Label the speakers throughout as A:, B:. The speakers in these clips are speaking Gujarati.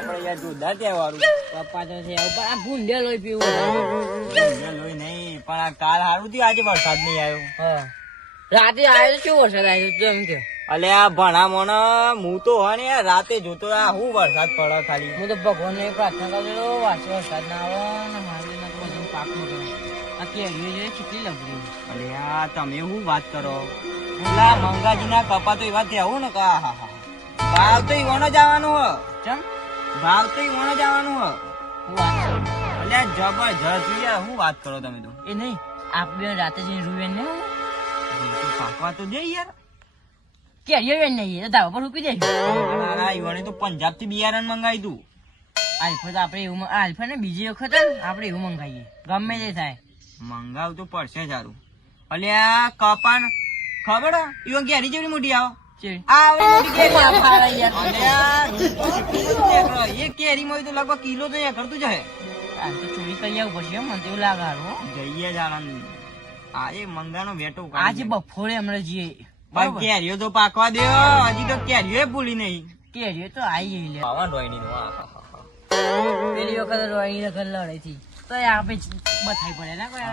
A: આપણે યાર જોરદાર તહેવારું.
B: પપ્પા તો છે પણ આ ભૂંડે લોહી પીવું.
A: લોહી નહીં પણ આ કાલ હારું થયું આજે વરસાદ નહીં આવ્યો.
B: રાતે આવ્યો તો વરસાદ આવ્યો તો એમ કે.
A: અલે આ ભણા મોને હું તો હોય ને રાતે જોતો આ હું વરસાદ પડે ખાલી.
B: હું તો ભગવાનને પ્રાર્થના કરેલો વાંચો વરસાદ ના આવે ને મારે ના પાકું કરે
A: તમે હું વાત કરો? પેલા મંગાજીના કપા તો એવા થયા ને કા હા હા ભાવ તો ઈવાનો જ
B: ચમ?
A: ભાવ તો ઈવાનો જ આવવાનું હ.
B: હું વાત કરું.
A: અલે જબરજસ્ત. યાર શું વાત કરો તમે તો?
B: એ નહીં આપણે રાતે જઈને રૂવેન ને
A: તો પાકવા તો જઈ યાર.
B: કે વેન નહીં ધાબા પર રૂકી જાય.
A: આ ઈવાને તો પંજાબથી બિયારણ મંગાવી તું.
B: આલ્ફા તો આપણે એવું આલ્ફા ને બીજી વખત આપણે એવું મંગાવીએ. ગમે તે થાય.
A: મંગાવ તો પડશે સારું અલ્યા કપાન ખબર હે? ઈવન કેરી જેવડી મોટી આવો. એક કેરીમાં તો લગભગ કિલો તો એ કરતું જ હે.
B: આ તો ચોરી કરી આવું પડશે મને તો લાગે
A: જઈએ જ આનંદ આજે મંગાનો વેટો
B: આજે બફોરે હમણાં જઈએ.
A: પણ કેરીઓ તો પાકવા દે. હજી તો કેરીઓ ભૂલી નહીં.
B: કેરીઓ તો આવી લે
A: નું
B: પેલી વખત રોહિણી ઘર લડાઈ થી તો આપણે બથાઈ પડે ને કોઈ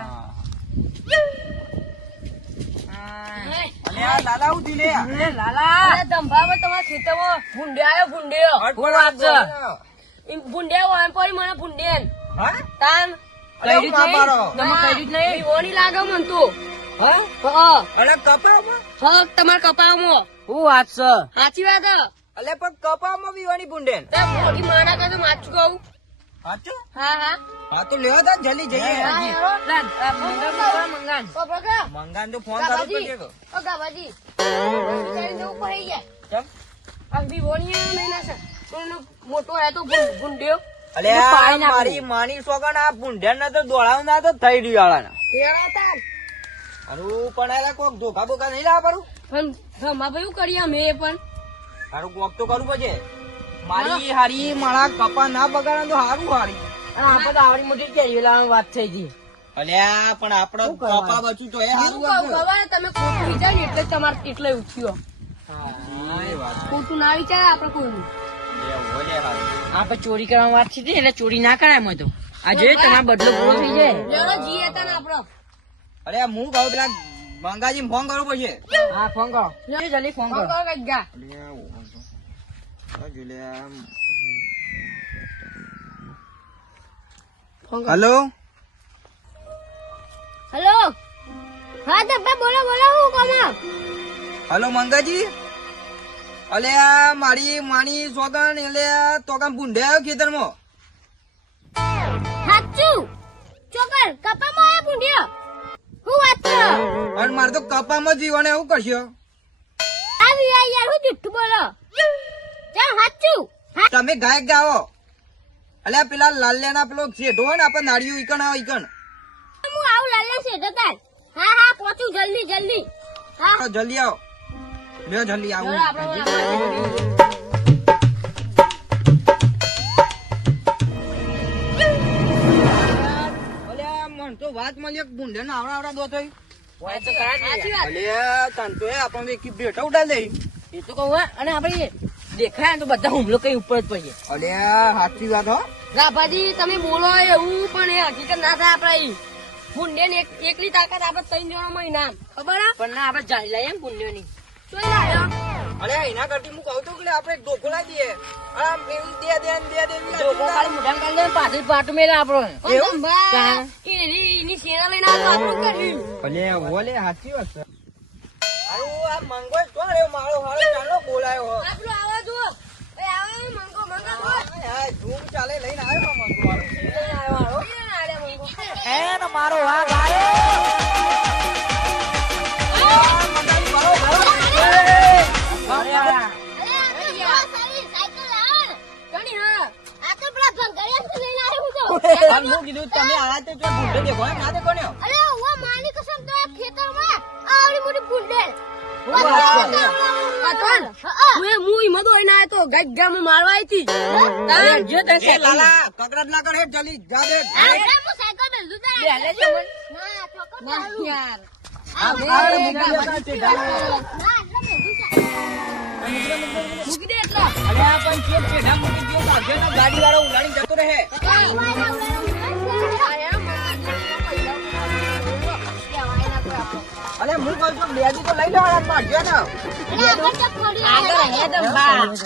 A: લાલા હું લે
B: લાલા!
C: ધંભામાં તમારા ખેતરમાં ભૂંડે ભૂંડ્યો? હોય પડી મને તાન.
B: નહીં?
C: લાગે મન તો. તમારા કપામાં
B: હું વાત છે
C: સાચી વાત.
A: અલે પણ કપામાં વિવાની બુંડેન
C: તે મોટી માણા કાં માચું કહું
A: સાચું
C: હા હા.
A: હા તો લેવા તા જલ્દી જઈએ.
B: મંગાન
A: તો ફોન કરવો પડશે કે.
C: ઓ ગાબાજી વિચારી જવું પડી જાય
A: કેમ?
C: આ વિવોની નહીં ના કોઈનો મોટો હે તો ભૂંડ્યો
A: અલે. મારી માની સોગન આ બુંડેન ના તો દોડાવ ના તો થઈ રહ્યું આળાના.
C: હેરા તાન
A: હારું પણ આ કોક ધોકા બોખા નહીં લાવવા પાડું?
C: પણ ધમા ભાઈ કરીએ અમે પણ.
A: હારું કોક તો કરવું પડશે. મારી હારી મારા કપા ના બગાડે તો હારું હારી.
B: અને આપણે તો આવડી મોટી કેરીઓ વાત થઈ ગઈ.
A: અલ્યા પણ આપડે કપા બચું તો એ હારું હતું.
C: તમે ખોટું વિચાર્યું એટલે તમારે એટલે ઉઠ્યો.
A: હા, એ વાત.
C: ખોટું ના વિચારે આપણે
A: કોઈ.
B: આપણે ચોરી કરવાની વાત થઈ હતી એટલે ચોરી ના કરાય તો. આ જોઈએ તમારો બદલો પૂરો થઈ જાય.
C: લેવડો જી હતા ને આપણો.
A: અલ્યા હું કહું પેલા મંગાજી ફોન કરવો પડશે.
B: હા ફોન કરો. જલ્દી જલ્દી ફોન કરો.
A: હલો
C: હેલો હા દબ્બા બોલો બોલો હું કોમા
A: હેલો મંગાજી? અલે આ મારી માની સોગન એટલે તો કામ ભૂંડે આવ્યો ખેતરમાં.
C: સાચું ચોકર કપામાં આયા પૂંડ્યો હું વાત કરો?
A: અને મારે તો કપામાં જીવાને એવું કરશો?
C: આવી યાર હું જુઠ્ઠું બોલો? સાચું
A: તમે ગાયક ગાવો અલે પેલા લાલ્યાના પેલો શેઢો હોય ને આપણે નાળિયું ઈકણ આવે ઈકણ.
C: હું આવું લાલ્યા શેઢો તાર. હા હા પહોંચું જલ્દી જલ્દી. હા.
A: જલ્દી આવો. લ્યો જલ્દી આવું.
C: આપણે
A: અલ્યા મન તો વાત મળી એક ભૂંડે ને આવડા આવડા દો થઈ. અલ્યા તન તો એ આપણને એક ભેટા ઉડા દે.
B: એ તો કહું હે. અને આપણે દેખાય તો બધા હુમલો કઈ ઉપર જ પડીએ.
A: અરે સાચી વાત હો.
C: રાભાજી તમે બોલો એવું પણ એ હકીકત ના થાય આપડે ગુંડે ને એકલી તાકાત આપડે ત્રણ જણા માં ઇનામ ખબર
B: પણ ના આપડે જાણી લઈએ ને
C: લાયો?
A: એના કરતી હું કહું છું કે આપણે એક ધોકો લાવી દઈએ. આમ એવી દે દે દે દે ને
B: લોકો ખાલી મોઢામાં કાઢી પાછળ પાટું મેલે આપણો.
A: એવું?
C: એની સેના લઈને આવ્યો આપણું કર્યું?
A: અલ્યા ઓલે સાચી વાત છે. આ મંગોય તો મારો હાલો ચાલો બોલાયો
C: આપણું
B: મારો વાઘ આવ્યો
C: હા? આ તો પેલા ભંગારિયાથી લઈને આવ્યો હું તો.
A: પણ હું કીધું તમે આ તો જો ભૂંડે દેખો એમ ના દેખો ને
C: અરે, હું માની કસમ તો ખેતરમાં આવડી મોટી ભૂંડેલ. મારવા આવી હતી.
A: લાલા કકડાટ ના કરે જલ્દી જા દે
C: આપણે હું સાયકલ
A: અલે હું કહું છું બેજી તો લઈ લો આ ભાગ્ય ને
C: આગળ હે દંભા ચલો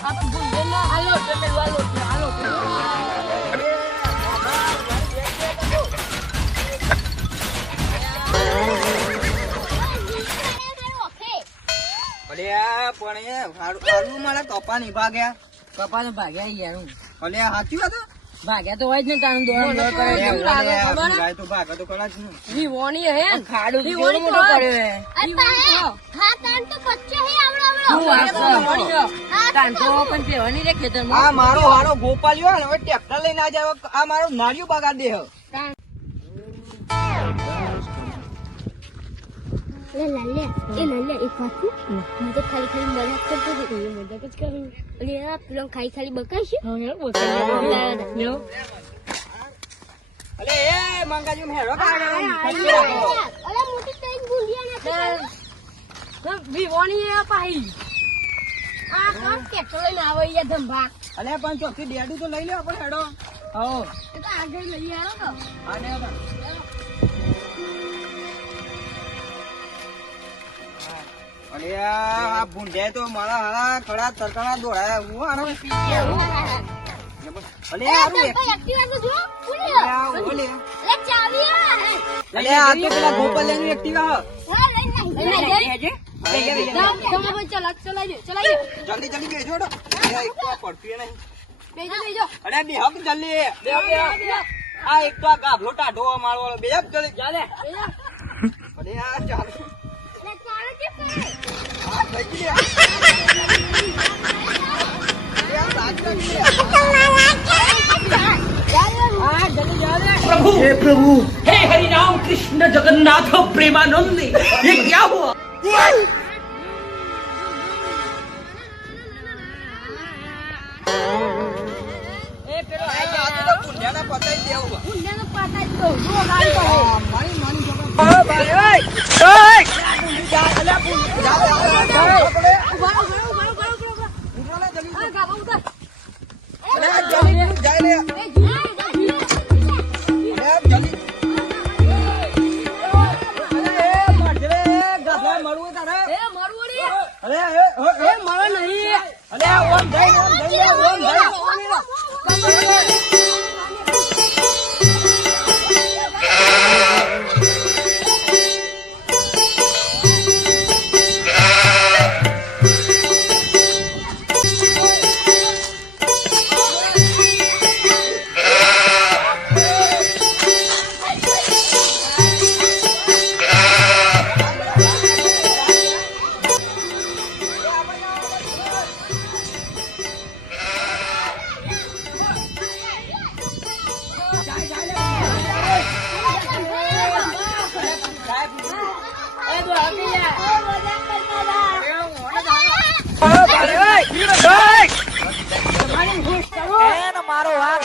C: આપણે ભૂંડે હાલો એટલે હાલો હાલો.
A: પણ એ હારું મારા કપા ની ભાગ્યા.
B: કપાને ભાગ્યા યાર હું.
A: અલે સાચી વાત હે?
B: ભાગ્યા તો હોય જ ને તારું દોડ દોડ કરે
A: અલે,
B: એટલે.
C: ખબર હે?
A: ગાય તો ભાગે તો ખરા જ ને.
C: વિવોની હે
B: ખાડો
C: ઈ તો-
B: હે. તાન તો પણ કહેવાની રે ખેતરમાં.
A: આ મારો હારો ગોપાલ્યો ને હવે ટ્રેક્ટર લઈને આ જાય આ મારો નાળિયું બગાડ દે હે.
D: લે લાલ્યા એ લાલ્યા એક વાત? હું. તો ખાલી ખાલી મજાક કરતો હતો એ મજાક જ કરું અને આ પેલો ખાલી ખાલી બકાશે
A: અલે એ મંગાજી મેળો કાઢે.
D: અરે મોટી ટ્રેન ભૂંડિયા નથી
C: વિવોની હે. પાહી આ કોણ ટ્રેક્ટર લઈને આવે યાર ધંભા
A: અલે પણ ચોથી ડેડું તો લઈ લે આપણે હેડો
B: હો.
C: તો આગળ લઈ આવો તો
A: આને આ તો મારા હારા કડા તરકડા દોડાય હું આને. અલે એક-
D: એક્ટિવા તો જો
A: આ ઓલે.
D: અરે ચાવી
A: અલે આ તો પેલા ગોપાલિયાની એક્ટિવા હા
D: લઈ લઈ લઈ
B: લેજે.
A: લઈ લે,
C: તમે ચલા ચલાઈ દો ચલાઈ દો.
A: જલ્દી જલ્દી બેસો હેડો. એક તો આ પડતી નહીં.
C: બેજો બેજો
A: અરે બે હક જલ્દી. બે બે આ એક તો આ ગાભલો ટાઢો મારો બે હક જલ્દી. ચાલે
C: બેજો
A: અરે આ ચાલ.
D: ચાલે કે પે
A: આ થઈ ગઈ આ. અરે આ સાચી લાગી છે.
E: हे प्रभु हे हरि राम कृष्ण जगन्नाथ प्रेमानंद ये क्या हुआ
B: એ પેલો
A: આ આજે તો ભૂંડિયાને પતાઈ દેવું હે.
C: ભૂંડેનો પાટા જ તો જો ગાડી તો
B: એને મારો વાક